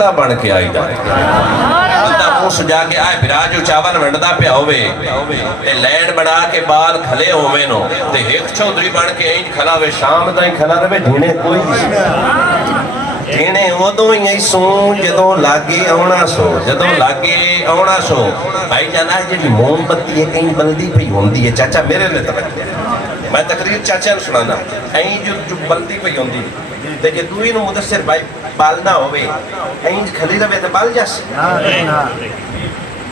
دیوتا بن کے آئی دا بندہ منہ سجا کے آئے پھر آج چاول ونڈدا پہ ہوئے تے لینڈ بنا کے بال کھلے ہوئے نو تے ایک چودری بن کے اینج کھلا ہوئے شام تائیں کھلا رہے ڈھینے کوئی ڈھینے ادوں ہی سوں جدوں لاگے آنا سو جدوں لاگے آنا سو بھائی جانا ہے جی موم بتی ہے کہیں بلدی پہ ہوندی ہے چاچا میرے لئے توجہ میں تقریر چاچا نے سنانا این جو بلدی پہ ہوندی تے جے دوئی نو مدثر بھائی بالنا ہوئے اینج کھلی روے تے بال جاسی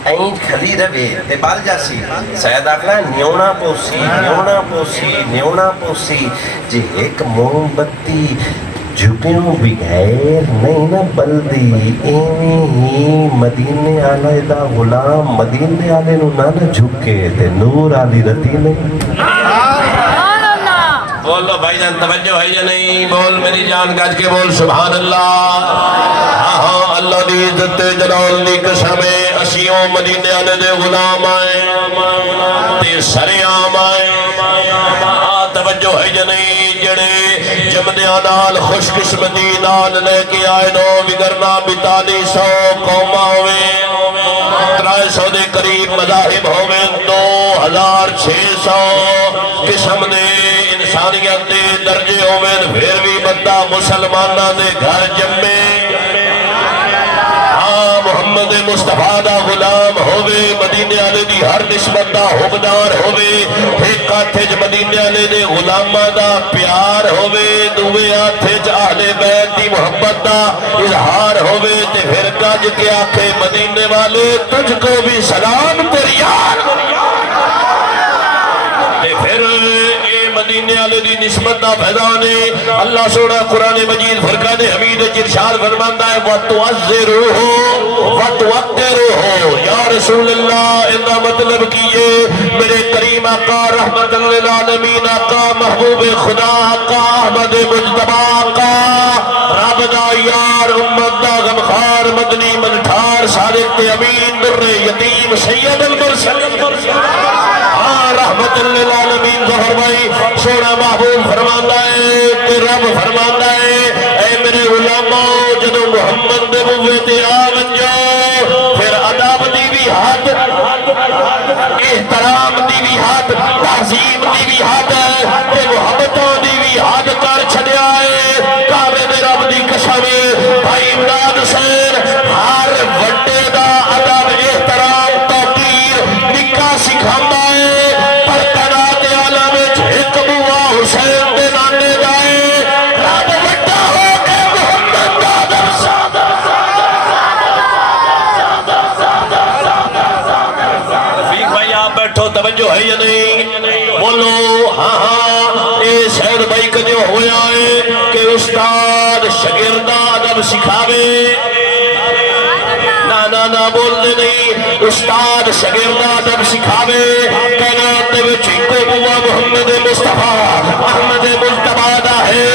اینج کھلی روے تے بال جاسی سید آکھنا نیونا پوسی نیونا پوسی نیونا پوسی جے ایک موم بتی جھکیوں بغیر نہیں نہ بلدی ایویں ہی مدینے آلے دا غلام مدینے آلے نو نہ جھکے تے نور آلی رتی نہیں بولو بھائی جان توجہ ہے یا نہیں بول میری جان گاج کے بول سبحان اللہ ہاں اللہ دی عزت جلال دی قسم اسیوں مدینے آلے دے غلام آئے تے سریام آئے توجہ ہے یا نہیں جڑے جمدیاں نال خوش قسمتی نال لے کے آئے نو بگرنا 4200 قومہ ہوئے 300 دے قریب مذاہب ہوئے 2600 قسم دے انسانیت دے درجے ہوئے پھر بھی بندہ مسلمانہ دے گھر جمے محمد مصطفیٰ دا غلام ہوئے مدینے آلے دی ہر نسبت دا حقدار ہوئے ایک آتھج مدینے آلے دے غلامہ دا پیار ہوئے دوے آتھج اہل بیت دی محبت دا اظہار ہوئے تے پھر گج کے آکھے مدینے والے تجھ کو بھی سلام تیار تے پھر مدینے آلے دی نسبت دا فیضانے اللہ سوڑا قرآن مجید فرقان حمید ارشاد فرماندہ ہے وَتُعَزِّرُوهُ وَتُوَقِّرُوهُ یا رسول اللہ اندہ مطلب کیے میرے کریم آقا رحمت للعالمین آقا محبوب خدا آقا احمد مجتبہ آقا رب دا یار امت دا غمخار مدنی منٹھار صادق امین در یتیم سید المرسل رحمت للعالمین ظہر بھائی سونا محبوب فرماندہ ہے کہ رب فرماندہ ہے اے میرے علماء جدو محمد نبوت آمن جاؤ پھر اداب دی بھی حد احترام دی بھی حد تعظیم دی بھی حد کہ محبتوں دی بھی حد کر چھڑے آئے کعبے دے رب دی قسم بھائی امداد حسین ہر وڈے دا ادب احترام توقیر نکاح سکھاندہ توجہ ہے یا نہیں بولو ہاں اے سید بھائی کجو ہویا ہے کہ استاد شگردہ ادب سکھاوے نا بول دے نہیں استاد شگردہ ادب سکھاوے کہنا تے وچ کو بوا محمد مصطفیٰ احمد مجتبہ دا ہے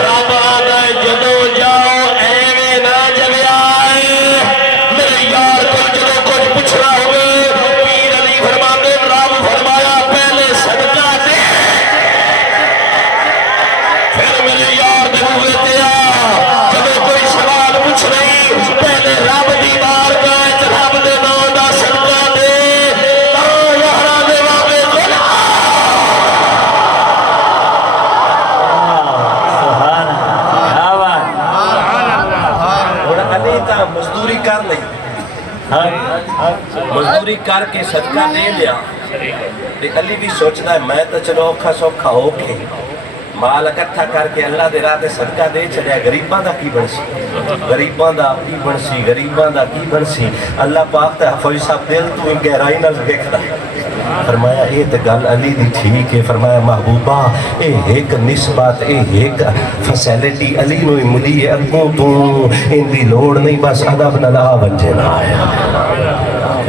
رب آدھا جدو جاؤ ایویں نہ جگے آئے میرے یار کو جدو کچھ پوچھ رہا ہوئے مزدوری کر کے صدقہ دے لیا علی بھی سوچنا ہے میں تو چلو اوکھا سوکھا ہو کے مال اکٹھا کر کے اللہ دے راہ تے صدقہ دے چلے غریباں دا کی بنسی غریباں دا کی بنسی غریباں دا کی بنسی اللہ پاک تے حفظ صاحب دل تو ان گہرائی نال دیکھدا فرمایا اے تے گل علی دی ٹھیک ہے فرمایا محبوبہ اے ایک نسبت اے ایک فیسیلٹی علی نو ملی ہے اگوں تو ان دی لوڑ نہیں بس ادب نال آ ونجے نہ آیا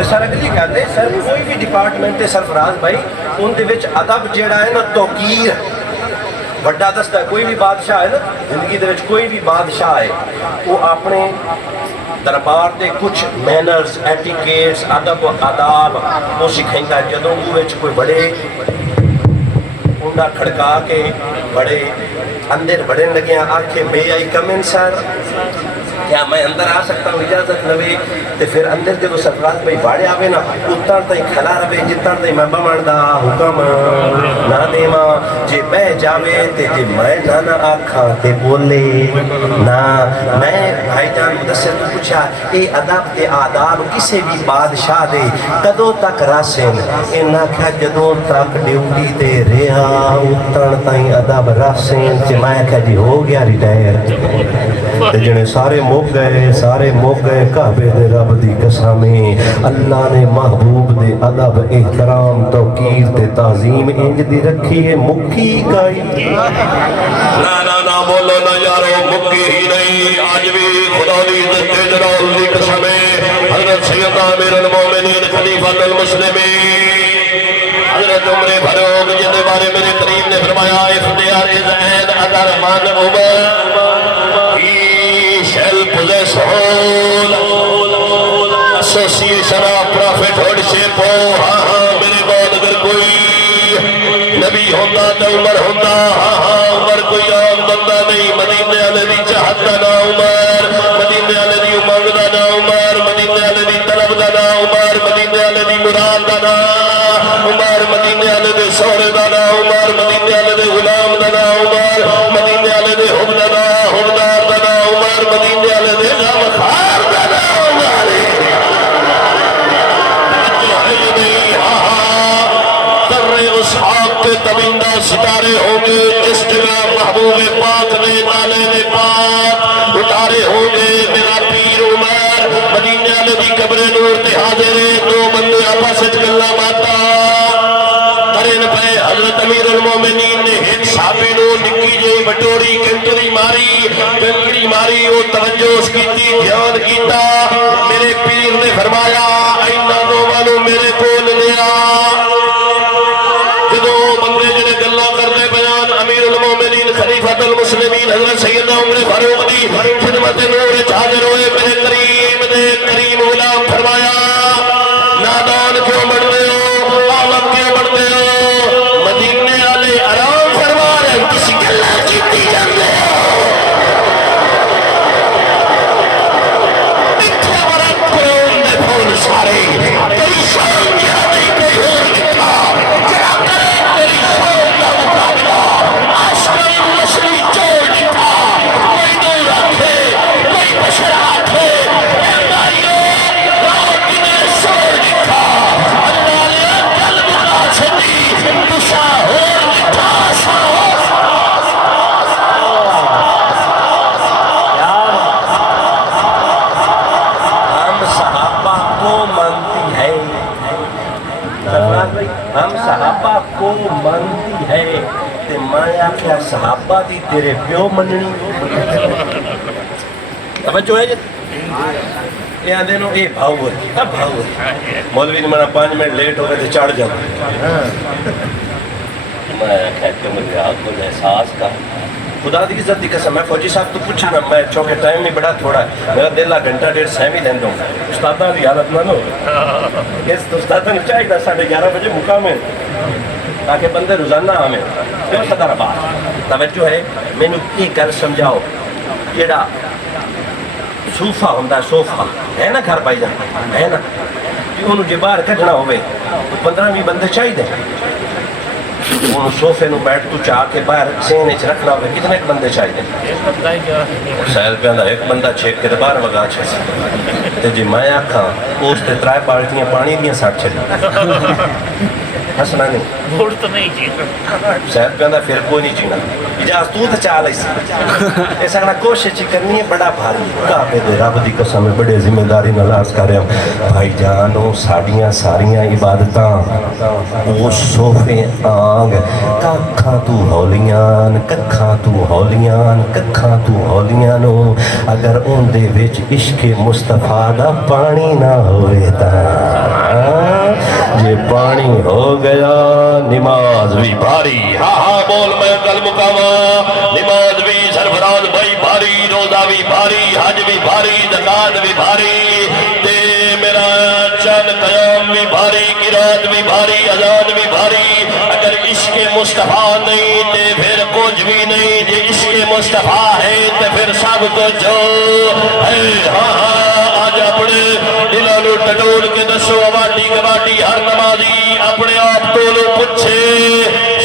سارا کلی کہتے سر کوئی بھی ڈپارٹمنٹ ہے سرفراز بھائی ان دے وچ ادب جیڑا ہے نا توقیر بڑا دستا ہے کوئی بھی بادشاہ ہے نا زندگی دے وچ کوئی بھی بادشاہ ہے وہ اپنے دربار دے کچھ مینرز ایٹیکیٹس ادب و آداب وہ سکھائیں گا جدوں وچ کوئی بڑے انڈا کھڑکا کے بڑے اندر بڑے لگے آنکھیں may I come in sir کیا میں اندر آ سکتا ہوں اجازت لوے تے پھر اندر جب سرفراز بھائی باڑے آوے نا اتنا تھی کھلا رہے جتنا تھی میں بمن دا حکم نہ دیواں جے بہ جاوے تے جے میں نہ آکھاں تے بولے نہ میں بھائی جان مدثر تو پوچھا اے ادب تے آداب کسے بھی بادشاہ دے کدوں تک راسن انہاں کہا جدوں تک ڈیوٹی تے رہا اتن تائیں ادب راسن تے میں کہا جی ہو گیا ریٹائر جنے سارے موک گئے کعبے دے رب دی قسمیں اللہ نے محبوب دے ادب احترام توقیر تے تعظیم انج دی رکھی ہے مکی گئی نا بولو نا یارو مکی ہی نہیں آج بھی خدا دی عزت جلال دی قسمیں حضرت سید امیر المومنین خلیفۃ المسلمین حضرت عمر فاروق جن کے بارے میرے کریم نے فرمایا اختیار عین ادر من عمر ہی shall possess whole association of profit ہوڈ شپ ہو ہاں میرے بعد اگر کوئی نبی ہوتا تو عمر ہوتا ہاں عمر کوئی عام بندہ نہیں مدینے والے دی چاہت دا نا عمر مدینے والے دی امنگ دا نا عمر مدینے والے دی طلب دا نا عمر مدینے والے دی مراد دا نا عمر مدینے والے دے سورے دا نا عمر مدینے والے دے غلام دا نا عمر مدینے والے دے حب دا نا حبدار دا نا عمر مدینے والے دے غمخار دا نا عمر اصحاب کے تبندہ ستارے ہوں گے جس جگہ محبوب پاک نے نالے نے پاک اتارے ہوں گے میرا پیر عمر مدینہ نبی قبر نور تے حاضر دو بندے آپا سچ گلہ ماتا کرن پہ حضرت امیر المومنین نے ایک صحابی نو نکی جے بٹوری کنکری ماری وہ توجہ اس کی تھی دھیان کیتا میرے پیر نے فرمایا اینا دو والو میرے کول لیا خلیفۃ المسلمین حضرت سیدنا عمر فاروق دی خدمت نور حاضر ہوئے میرے کریم غلام فرمایا نادان کیوں بڑھتے ہو عالم کیوں بڑھتے ہو مدینے والے آرام فرما رہے ہیں کسی گلا کیتی جاندے ہو اتھے ورک قرآن دے پھول سارے تیری شان کیا نہیں کوئی اور لکھا جرا کرے تیری شان کا مقابلہ آشکائی مسلی چوڑ لکھا کوئی دور آکھے کوئی بشر آکھے ایمائیو راؤ کنے سوڑ لکھا اللہ لیا قلب قاسدی دشا ہو لکھا سا ہم صحابہ کو مانتی ہے ہم صحابہ کو مانتی ہے تے مایا کیا صحابہ دی تیرے پیو مننی توجہ ہے یہ آدھے نو اے بھاؤ ہوئی مولوی نے منا 5 منٹ لیٹ ہو گئے تھے چڑھ جاؤں میں کہتے مجھے آپ کو احساس کا خدا دی عزت دی قسم ہے فوجی صاحب تو پوچھا نا میں چونکہ ٹائم بھی بڑا تھوڑا ہے میرا دل گھنٹہ ڈیڑھ سہمی لیندوں استادہ دی حالت نہ لو اس استادہ نے چاہیے تھا 11:30 بجے مقام ہے تاکہ بندے روزانہ آمیں پھر صدر بات توجہ ہے میں نے کی گل سمجھاؤ جیڑا صوفہ ہوندہ صوفہ ہے نا گھر پائی جانا ہے نا کہ انہوں جے باہر کھڑنا ہوئے 15-20 بندے چاہیے دیں انہوں صوفے نو بیٹھ تو چاہ کے باہر سینے چھ رکھنا ہوئے کتنے ایک بندے چاہیے دیں سیل پہ اندھا ایک بندہ چھیک کے باہر وگا چھے تے جی میں آکھاں اس تے 3 بالٹیاں پانی دیاں ساٹھ چھے ہسنا نہیں بوڑ تو نہیں چینا سیل پہ اندھا پھر کوئی نہیں چینا اجاز تو چاہ لئی سی ایسا کہنا کوشش چی کرنی ہے بڑا بھاری کعبے دے رب دی قسم ہے بڑے ذمہ داری نالاز کر رہے ہیں بھائی جانو ساڑیاں ساریاں عبادتاں وہ صوفے آنگ ککھاں تو ہولیاں ککھاں تو ہولیاں ککھاں تو ہولیاں نو اگر ان دے وچ عشق مصطفیٰ دا پانی نہ ہوئے تا جے پانی ہو گیا نماز بھی بھاری ہاں بول میں گل مکاما نماز بھی سرفراز بھائی بھاری روزہ بھی بھاری حج بھی بھاری زکات بھی بھاری تے میرا چند قیام بھی بھاری قرات بھی بھاری اذان بھی بھاری اگر عشق مصطفیٰ نہیں تے پھر کچھ بھی نہیں جے عشق مصطفیٰ ہے تو پھر سب کچھ ہے ہاں ہاں آج اپنے دلوں ٹٹول کے دسو آبادی کباڈی ہر نمازی اپنے آپ تو لو پوچھے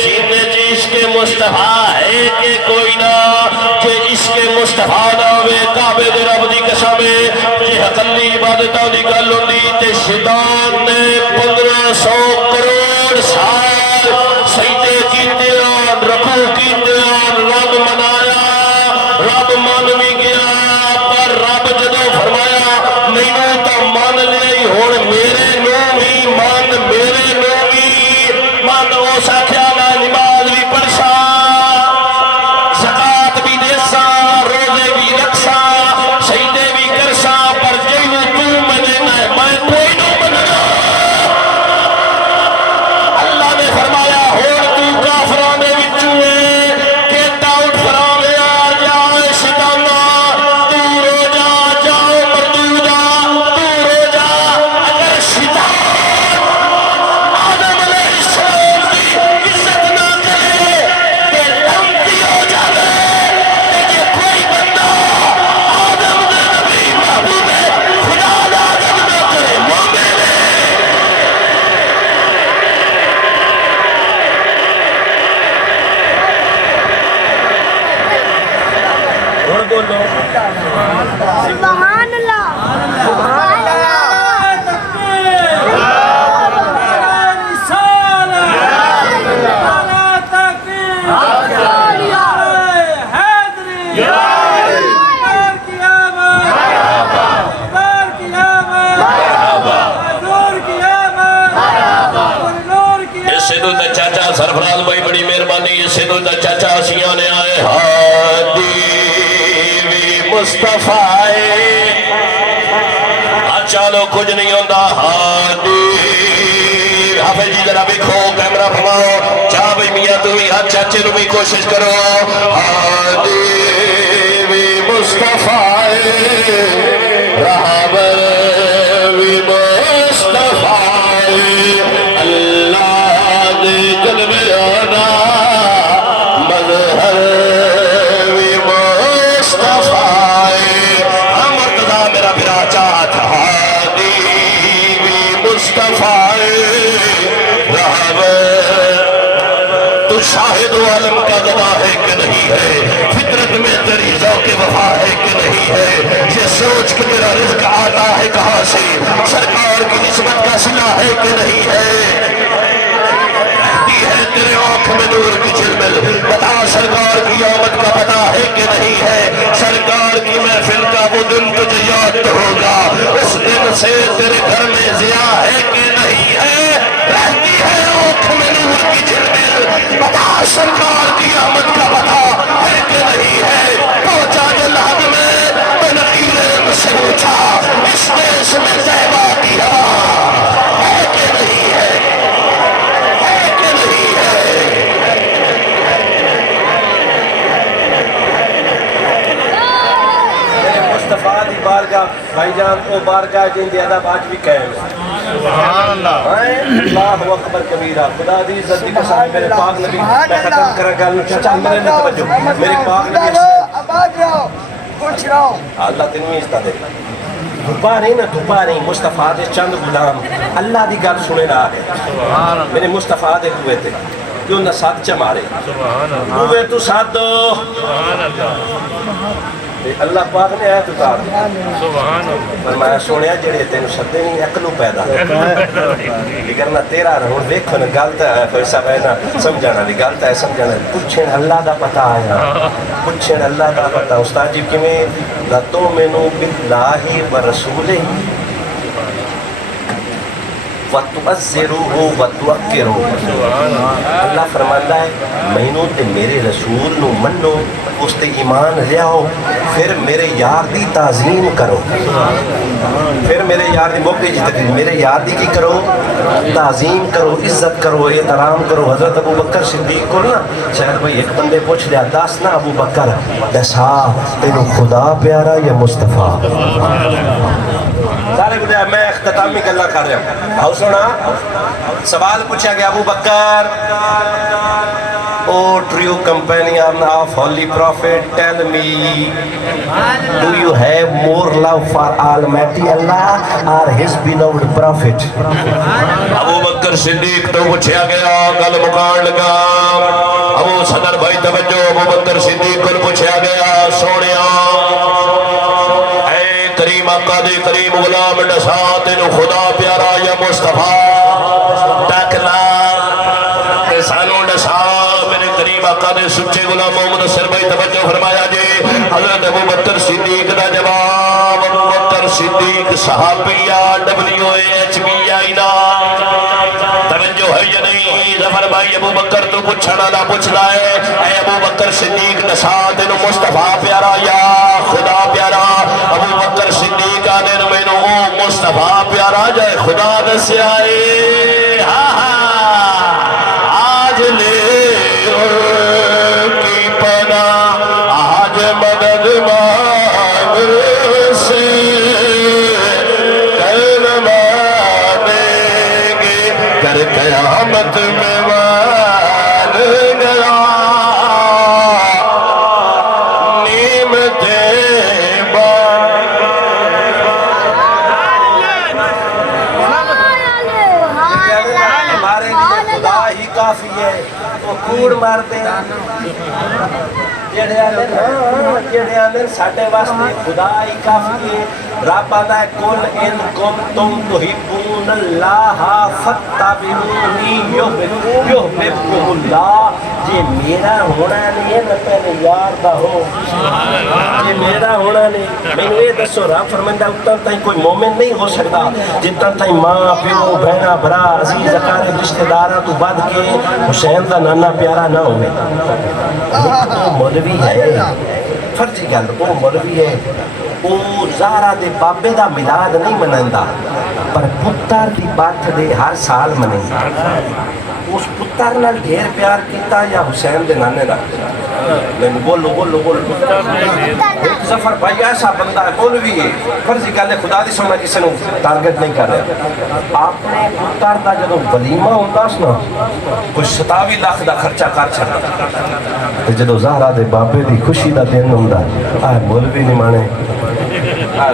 سینے چ عشق مصطفیٰ ہے کہ کوئی نہ کہ عشق مصطفیٰ نہ ہوئے کعبے دے رب دی قسم کہ حقلی عبادتاں دی گل ہوندی تے شیطان نے 1500 کروڑ سال سجدے کیتے آن رکوع کیتے آن رب منایا رب مان بھی گیا پر رب جدو فرمایا مینوں تو مان لئی ہن میرے نو بھی مان میرے نو بھی مان او ساکھیا میں نماز بھی پڑھسا زکات بھی دیسا روزے بھی رکھسا سجدے بھی کرسا پر جیوں تو مننا ہے میں کوئی نو مننا اللہ نے فرمایا ہون تو کافران دے وچوں ہے کہ داؤد فرمایا جا شیطانا تو رو جا جاؤ مردودا تو رو جا اگر شیطان آدم علیہ السلام کی عزت نہ کرے کہ لعنتی ہو جاوے کہ جے کوئی بندہ آدم دے نبی محبوب خدا دا ادب نہ کرے مومن ہے ہن بولو سبحان اللہ سبحان اللہ اسے تو دا چاچا سرفراز بھائی بڑی مہربانی اسے تو دا چاچا سیاں نے آئے ہادی وی مصطفیٰ چالو کچھ نہیں ہوندہ ہادی حافظ جی ذرا بھی کھو کیمرہ پھماؤ چاہ بھائی میاں تو بھی ہاتھ چاچے نو بھی کوشش کرو ہادی وی مصطفیٰ رہبر وی مصطفیٰ اللہ دے جلوے آنا مظہر وی مصطفیٰ مرتضی میرا بھرا چاہت ہادی وی مصطفیٰ رہبر تو شاہد و علم کا گواہ ہے کہ نہیں ہے فطرت میں تیری ذوق وفا ہے کہ نہیں ہے یہ سوچ کہ تیرا رزق آتا ہے کہاں سے سرکار کی نسبت کا صلہ ہے کہ نہیں ہے تیرے آنکھ میں نور کی جلمل بتا سرکار کی آمد کا پتہ ہے کہ نہیں ہے سرکار کی محفل کا وہ دن تجھے یاد ہوگا اس دن سے تیرے گھر میں ضیاء ہے کہ نہیں ہے رہتی ہے آنکھ میں نور کی جلمل بتا سرکار کی آمد کا پتہ ہے کہ نہیں ہے پہنچا جلحد میں نقیل سے پوچھا اس دیش میں زیبا کی ہوا ہے کہ نہیں ہے مصطفیٰ دی بارگاہ بھائی جان او بارگاہ جن دی ادب آج بھی قائم ہے سبحان اللہ اللہ اکبر کبیرہ خدا دی عزت دی قسم میرے پاک نبی میں ختم کرا گل چاچا میرے نے توجہ میرے پاک نبی آباد رہو خوش رہو اللہ تینوں عزت دے دھپا نہیں مصطفیٰ دے چند غلام اللہ دی گل سنے نہ آگے میرے مصطفیٰ دے ہوئے تھے کیوں نہ ساتھ چمارے ہوئے تو ساتھ دو اللہ پاک نے آیت اتار فرمایا سونیا جڑے تینوں سدے نہیں عقلوں پیدا لیکن نہ تیرا رہو دیکھو نہ غلط ہے فلسفہ ہے نہ سمجھانا نہیں غلط ہے سمجھانا پوچھن اللہ دا پتہ آیا پوچھن اللہ دا پتہ استاد جی کیویں لا تؤمنوا باللہ ورسولہ وَتُعَزِّرُوهُ وَتُوَقِّرُوهُ اللہ فرماتا ہے مینوں تے میرے رسول نو منو اس تے ایمان لیاؤ پھر میرے یار دی تعظیم کرو پھر میرے یار دی موقع جی تقریر میرے یار دی کی کرو تعظیم کرو عزت کرو احترام کرو حضرت ابو بکر صدیق کو نا شاید بھائی ایک بندے پوچھ لیا دس نا ابو بکر دسا تینو خدا پیارا یا مصطفیٰ سارے بڑے میں اختتامی گلہ کر رہا ہوں آؤ سونا سوال پوچھا گیا ابو بکر O true companion of Holy Prophet, tell me, do you have more love for Almighty Allah or His beloved Prophet? ابو بکر صدیق تو پوچھا گیا گل مکان لگا ابو صدر بھائی توجہ ابو بکر صدیق کو پوچھا گیا سونیا اے کریم آقا دے کریم غلام ڈسا تینو خدا پیارا یا مصطفیٰ ٹکلا تے سانو ڈسا میرے کریم آقا دے سچے غلام محمد سر بھائی توجہ فرمایا جی حضرت ابو بکر صدیق دا جواب ابو بکر صدیق صحابیہ WHBI نا توجہ ہے یا نہیں ظفر بھائی ابو بکر تو پوچھنا نہ پوچھنا ہے اے ابو بکر صدیق نسا تینو مصطفیٰ پیارا یا خدا پیارا ابو بکر صدیق آنے مینو مصطفیٰ پیارا جائے خدا دسیا ہے آج لے کی پناہ آج مدد مانگ سے کر مانیں گے کر قیامت میں مان گیا نیم ہمارے لیے خدا ہی کافی ہے وہ کوڑ مارتے ہیں جڑے آدھے ساڈے واسطے خدا ہی کافی ہے رب آدھا ہے کل ان کم تم تحبون اللہ فتبعونی یحببکم اللہ جی میرا ہونا نہیں ہے نہ پہلے یار دا ہو جی میرا ہونا نہیں میں یہ دسو رب فرمائندا اتنا تائیں کوئی مومن نہیں ہو سکتا جتنا تائیں ماں پیو بہنا برا عزیز اقارب رشتہ داراں تو بعد کے حسین دا نانا پیارا نہ ہوئے وہ مولوی ہے فرضی گل وہ مولوی ہے وہ زہرا دے بابے دا میلاد نہیں منندا پر پتر دی برتھ ڈے ہر سال منندا اس پتر نال ڈھیر پیار کیتا یا حسین دے نانے نال بولو بولو بولو ظفر بھائی ایسا بندہ ہے مولوی ہے فرضی گل ہے خدا دی سمجھ کسی نو ٹارگٹ نہیں کر رہا اپنے پتر دا جدوں ولیمہ ہوندا س نا کوئی 27 لاکھ دا خرچہ کر چھڑدا تے جدوں زہرا دے بابے دی خوشی دا دن ہوندا آ مولوی نہیں مانے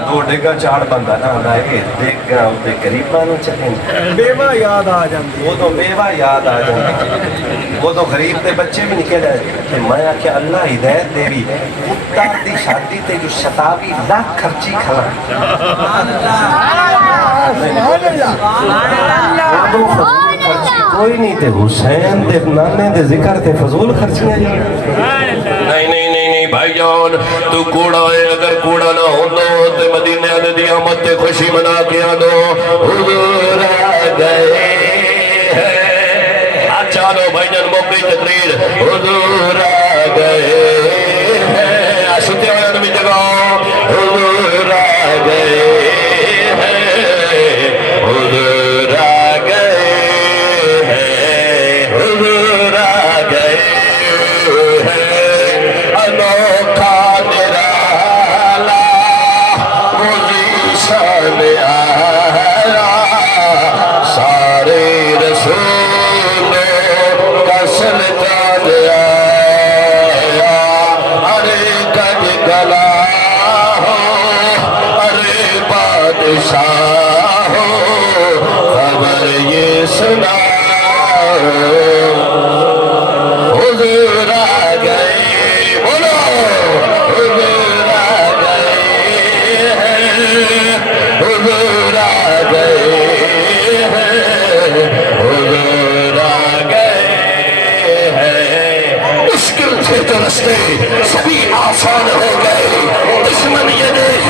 دو ڈگا چاڑ بندہ نا یہ ڈگا تے غریباں نوں چکن بیوہ یاد آ جاندی وہ تو بیوہ یاد آ جاندی وہ تو غریب تے بچے بھی نکل آئے کہ میں آکھیا اللہ ہدایت دے بھی پتر دی شادی تے جو 27 لاکھ خرچی کھلا کوئی نہیں تے حسین تے نانے دے ذکر تے فضول خرچیاں نہیں نہیں نہیں بھائی جان تو کوڑا ہے اگر کوڑا نہ ہوندو تے مدینے والے دی آمد تے خوشی منا کے آنو حضور آ گئے ہیں چالو بھائی جان موقعی تقریر حضور آ گئے ہیں آشتے ہوئے نمی جگہ حضور آ گئے ہیں حضور آ گئے ہیں حضور آ گئے ہیں انوکھا نرالا پوزیشن آیا سارے رسولوں کا سلطان آیا ارے کج گلا ہو ارے بادشاہ ہو خبر یہ سنا حضور آ گئے بولو حضور آ گئے ہیں حضور آ گئے ہیں حضور آ گئے ہیں مشکل تھے تو رستے سبھی آسان ہو گئے دشمن یہ دیکھ